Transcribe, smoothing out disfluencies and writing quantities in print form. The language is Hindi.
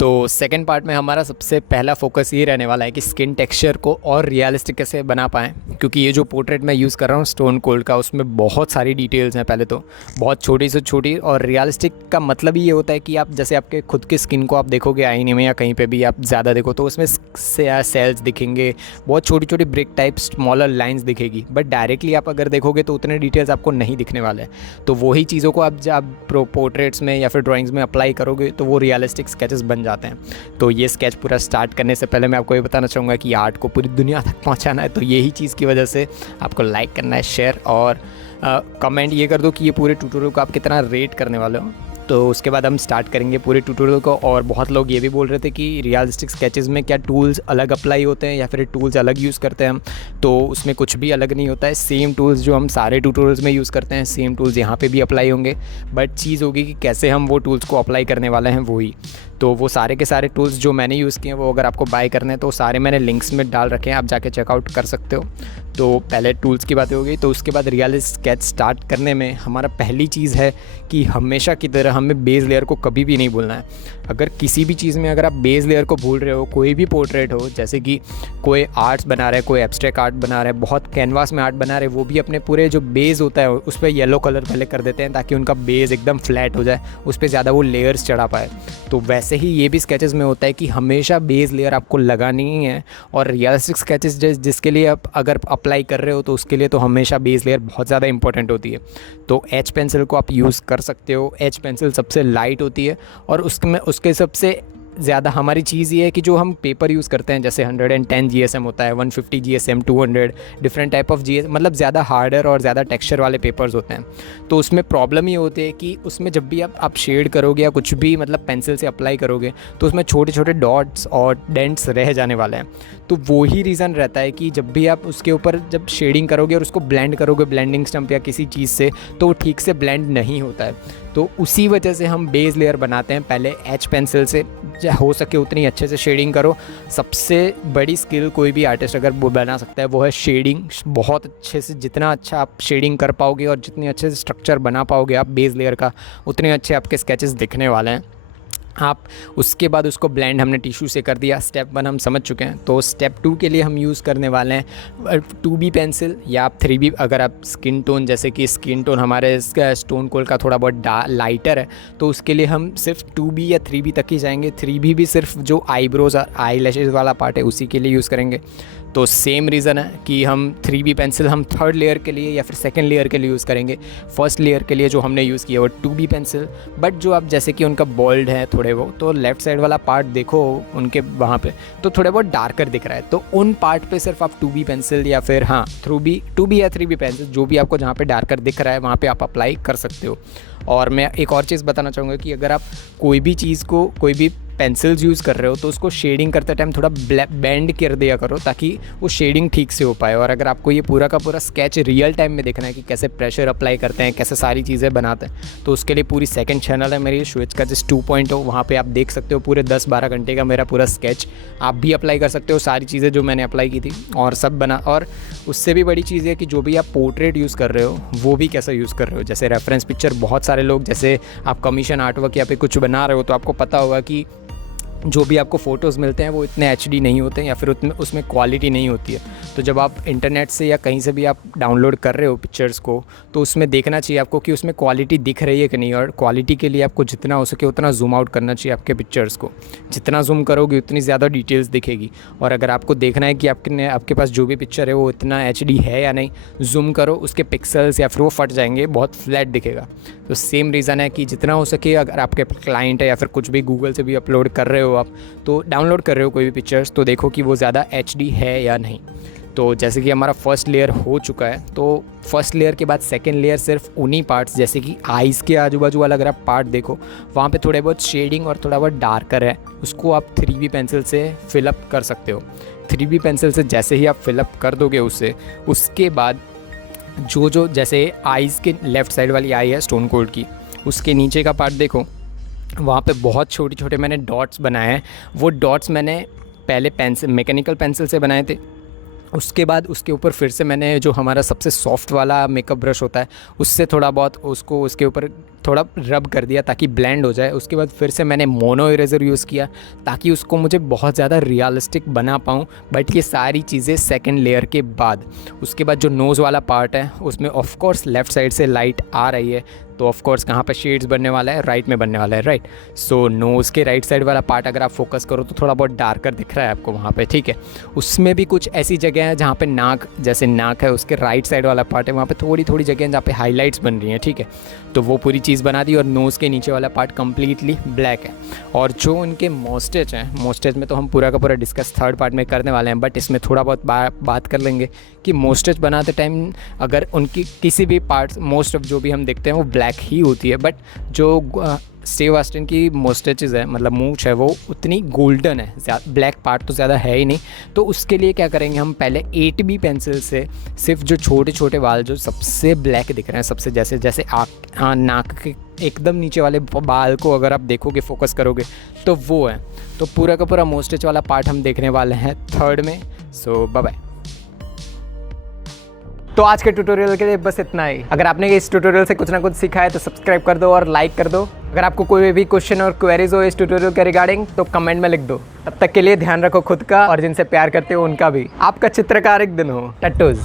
तो सेकंड पार्ट में हमारा सबसे पहला फोकस ये रहने वाला है कि स्किन टेक्सचर को और रियलिस्टिक कैसे बना पाएँ, क्योंकि ये जो पोर्ट्रेट मैं यूज़ कर रहा हूँ स्टोन कोल्ड का, उसमें बहुत सारी डिटेल्स हैं। पहले तो बहुत छोटी से छोटी, और रियलिस्टिक का मतलब ही ये होता है कि आप जैसे आपके खुद की स्किन को आप देखोगे आईने में या कहीं पे भी आप ज़्यादा देखो तो उसमें सेल्स दिखेंगे, बहुत छोटी छोटी ब्रिक टाइप स्मॉलर लाइन्स दिखेगी, बट डायरेक्टली आप अगर देखोगे तो उतने डिटेल्स आपको नहीं दिखने वाले हैं। तो वही चीज़ों को आप जब पोर्ट्रेट्स में या फिर ड्राइंग्स में अप्लाई करोगे तो वो रियलिस्टिक स्केचेस बन जाते हैं। तो ये स्केच पूरा स्टार्ट करने से पहले मैं आपको ये बताना चाहूँगा कि आर्ट को पूरी दुनिया तक पहुँचाना है, तो यही चीज़ की वजह से आपको लाइक करना है, शेयर और कमेंट ये कर दो कि ये पूरे ट्यूटोरियल को आप कितना रेट करने वाले हो। तो उसके बाद हम स्टार्ट करेंगे पूरे ट्यूटोरियल को। और बहुत लोग ये भी बोल रहे थे कि रियलिस्टिक स्केचेस में क्या टूल्स अलग अप्लाई होते हैं या फिर टूल्स अलग यूज़ करते हैं हम, तो उसमें कुछ भी अलग नहीं होता है। सेम टूल्स जो हम सारे ट्यूटोरियल्स में यूज़ करते हैं सेम टूल्स यहाँ पे भी अप्लाई होंगे, बट चीज़ होगी कि कैसे हम वो टूल्स को अप्लाई करने वाले हैं वही। तो वो सारे के सारे टूल्स जो मैंने यूज़ किए हैं वो अगर आपको बाय करने हैं तो सारे मैंने लिंक्स में डाल रखे हैं, आप जाके चेकआउट कर सकते हो। तो पहले टूल्स की बातें हो गई, तो उसके बाद रियलिस्टिक स्केच स्टार्ट करने में हमारा पहली चीज़ है कि हमेशा की तरह हमें बेस लेयर को कभी भी नहीं भूलना है। अगर किसी भी चीज़ में अगर आप बेस लेयर को भूल रहे हो, कोई भी पोर्ट्रेट हो, जैसे कि कोई आर्ट्स बना रहा है, कोई एब्स्ट्रैक्ट आर्ट बना रहा है, बहुत कैनवास में आर्ट बना रहे हैं, वो भी अपने पूरे जो बेस होता है उस पर येलो कलर पहले कर देते हैं ताकि उनका बेस एकदम फ्लैट हो जाए, उस पर ज़्यादा वो लेयर्स चढ़ा पाए। तो वैसे ही ये भी स्केचेस में होता है कि हमेशा बेस लेयर आपको लगानी ही है। और रियलिस्टिक स्केचेस जिसके लिए आप अगर अप्लाई कर रहे हो तो उसके लिए तो हमेशा बेस लेयर बहुत ज़्यादा इंपॉर्टेंट होती है। तो एच पेंसिल को आप यूज़ कर सकते हो। एच पेंसिल सबसे लाइट होती है और उसके सबसे ज़्यादा हमारी चीज़ ये है कि जो हम पेपर यूज़ करते हैं जैसे 110 GSM होता है, 150 GSM, 200 different type of GSM, मतलब ज़्यादा हार्डर और ज़्यादा टेक्सचर वाले पेपर्स होते हैं। तो उसमें प्रॉब्लम ये होती है कि उसमें जब भी आप शेड करोगे या कुछ भी मतलब पेंसिल से अप्लाई करोगे तो उसमें छोटे छोटे डॉट्स और डेंट्स रह जाने वाले हैं। तो वो ही रीज़न रहता है कि जब भी आप उसके ऊपर जब शेडिंग करोगे और उसको ब्लेंड करोगे ब्लेंडिंग स्टम्प या किसी चीज़ से, तो वो ठीक से ब्लेंड नहीं होता है। तो उसी वजह से हम बेस लेयर बनाते हैं पहले एच पेंसिल से। हो सके उतनी अच्छे से शेडिंग करो। सबसे बड़ी स्किल कोई भी आर्टिस्ट अगर वो बना सकता है वो है शेडिंग। बहुत अच्छे से जितना अच्छा आप शेडिंग कर पाओगे और जितने अच्छे से स्ट्रक्चर बना पाओगे आप बेस लेयर का, उतने अच्छे आपके स्केचेस दिखने वाले हैं। आप उसके बाद उसको ब्लेंड हमने टिश्यू से कर दिया, स्टेप 1 हम समझ चुके हैं। तो स्टेप 2 के लिए हम यूज़ करने वाले हैं 2B पेंसिल या आप 3B। अगर आप स्किन टोन, जैसे कि स्किन टोन हमारे स्टोन कोल्ड का थोड़ा बहुत लाइटर है, तो उसके लिए हम सिर्फ 2B या 3B तक ही जाएंगे। 3B भी सिर्फ जो आईब्रोज और आई लैशेज़ वाला पार्ट है उसी के लिए यूज़ करेंगे। तो सेम रीज़न है कि हम 3B पेंसिल हम थर्ड लेयर के लिए या फिर सेकंड लेयर के लिए यूज़ करेंगे। फर्स्ट लेयर के लिए जो हमने यूज़ किया वो 2B पेंसिल, बट जो आप जैसे कि उनका बोल्ड है थोड़े वो, तो लेफ़्ट साइड वाला पार्ट देखो उनके वहाँ पे तो थोड़े बहुत डार्कर दिख रहा है, तो उन पार्ट पे सिर्फ आप 2B पेंसिल या फिर 2B या 3B पेंसिल जो भी आपको जहाँ पे डार्कर दिख रहा है वहाँ पे आप अप्लाई कर सकते हो। और मैं एक और चीज़ बताना चाहूँगा कि अगर आप कोई भी चीज़ को, कोई भी पेंसिल्स यूज़ कर रहे हो तो उसको शेडिंग करते टाइम थोड़ा बेंड कर दिया करो ताकि वो शेडिंग ठीक से हो पाए। और अगर आपको ये पूरा का पूरा स्केच रियल टाइम में देखना है कि कैसे प्रेशर अप्लाई करते हैं, कैसे सारी चीज़ें बनाते हैं, तो उसके लिए पूरी सेकंड चैनल है मेरी स्विच का जिस 2.0, वहाँ पे आप देख सकते हो पूरे 10-12 घंटे का मेरा पूरा स्केच। आप भी अप्लाई कर सकते हो सारी चीज़ें जो मैंने अप्लाई की थी और सब बना। और उससे भी बड़ी चीज़ है कि जो भी आप पोर्ट्रेट यूज़ कर रहे हो वो भी कैसा यूज़ कर रहे हो। जैसे रेफरेंस पिक्चर, बहुत सारे लोग जैसे आप कमीशन आर्टवर्क या फिर कुछ बना रहे हो तो आपको पता होगा कि जो भी आपको फ़ोटोज़ मिलते हैं वो इतने HD नहीं होते हैं या फिर उतने उसमें क्वालिटी नहीं होती है। तो जब आप इंटरनेट से या कहीं से भी आप डाउनलोड कर रहे हो पिक्चर्स को, तो उसमें देखना चाहिए आपको कि उसमें क्वालिटी दिख रही है कि नहीं। और क्वालिटी के लिए आपको जितना हो सके उतना जूम आउट करना चाहिए आपके पिक्चर्स को। जितना जूम करोगे उतनी ज़्यादा डिटेल्स दिखेगी। और अगर आपको देखना है कि आपके पास जो भी पिक्चर है वो इतना HD है या नहीं, जूम करो, उसके पिक्सल्स या फिर वो फट जाएंगे, बहुत फ्लैट दिखेगा। तो सेम रीज़न है कि जितना हो सके अगर आपके क्लाइंट है या फिर कुछ भी गूगल से भी अपलोड कर रहे हो आप, तो डाउनलोड कर रहे हो कोई भी पिक्चर्स, तो देखो कि वो ज़्यादा HD है या नहीं। तो जैसे कि हमारा फर्स्ट लेयर हो चुका है, तो फर्स्ट लेयर के बाद सेकंड लेयर सिर्फ उन्हीं पार्ट्स, जैसे कि आइज़ के आजू बाजू वाला अगर आप पार्ट देखो वहाँ पे थोड़े बहुत शेडिंग और थोड़ा बहुत डार्कर है, उसको आप 3B पेंसिल से फिलअप कर सकते हो। 3B पेंसिल से जैसे ही आप फिलअप कर दोगे उसके बाद जो जैसे आइज़ के लेफ़्ट साइड वाली आई है स्टोन कोल्ड की, उसके नीचे का पार्ट देखो, वहाँ पे बहुत छोटे छोटे मैंने डॉट्स बनाए हैं। वो डॉट्स मैंने पहले मैकेनिकल पेंसिल से बनाए थे उसके बाद उसके ऊपर फिर से मैंने जो हमारा सबसे सॉफ्ट वाला मेकअप ब्रश होता है उससे थोड़ा बहुत उसको उसके ऊपर थोड़ा रब कर दिया ताकि ब्लेंड हो जाए। उसके बाद फिर से मैंने मोनो इरेज़र यूज़ किया ताकि उसको मुझे बहुत ज़्यादा रियलिस्टिक बना पाऊँ, बट ये सारी चीज़ें सेकंड लेयर के बाद। उसके बाद जो नोज़ वाला पार्ट है उसमें ऑफ कोर्स लेफ़्ट साइड से लाइट आ रही है, तो ऑफ कोर्स कहाँ पर शेड्स बनने वाला है, राइट में बनने वाला है, राइट। सो नोज़ के राइट साइड वाला पार्ट अगर आप फोकस करो तो थोड़ा बहुत डार्कर दिख रहा है आपको वहाँ पे, ठीक है। उसमें भी कुछ ऐसी जगह है जहाँ पे नाक, जैसे नाक है उसके राइट साइड वाला पार्ट है, वहाँ पे थोड़ी थोड़ी जगह है जहाँ पे हाईलाइट्स बन रही हैं, ठीक है। तो वो पूरी चीज़ बना दी और नोज़ के नीचे वाला पार्ट कम्प्लीटली ब्लैक है। और जो उनके मोस्टेज हैं, मोस्टेज में तो हम पूरा का पूरा डिस्कस थर्ड पार्ट में करने वाले हैं, बट इसमें थोड़ा बहुत बात कर लेंगे कि मोस्टेज बनाते टाइम अगर उनकी किसी भी पार्ट्स, मोस्ट ऑफ जो भी हम देखते हैं वो ब्लैक ही होती है, बट जो स्टीव ऑस्टिन की मोस्टेचेस है, मतलब मूंछ है, वो उतनी गोल्डन है, ब्लैक पार्ट तो ज़्यादा है ही नहीं। तो उसके लिए क्या करेंगे हम, पहले 8B पेंसिल से सिर्फ जो छोटे छोटे बाल जो सबसे ब्लैक दिख रहे हैं, सबसे जैसे जैसे नाक के एकदम नीचे वाले बाल को अगर आप देखोगे, फोकस करोगे तो वो है। तो पूरा का पूरा मोस्टेच वाला पार्ट हम देखने वाले हैं थर्ड में। सो बाय बाय। तो आज के ट्यूटोरियल के लिए बस इतना ही। अगर आपने इस ट्यूटोरियल से कुछ ना कुछ सीखा है तो सब्सक्राइब कर दो और लाइक कर दो। अगर आपको कोई भी क्वेश्चन और क्वेरीज हो इस ट्यूटोरियल के रिगार्डिंग तो कमेंट में लिख दो। तब तक के लिए ध्यान रखो खुद का और जिनसे प्यार करते हो उनका भी। आपका चित्रकारिक दिन हो। टट्टूज।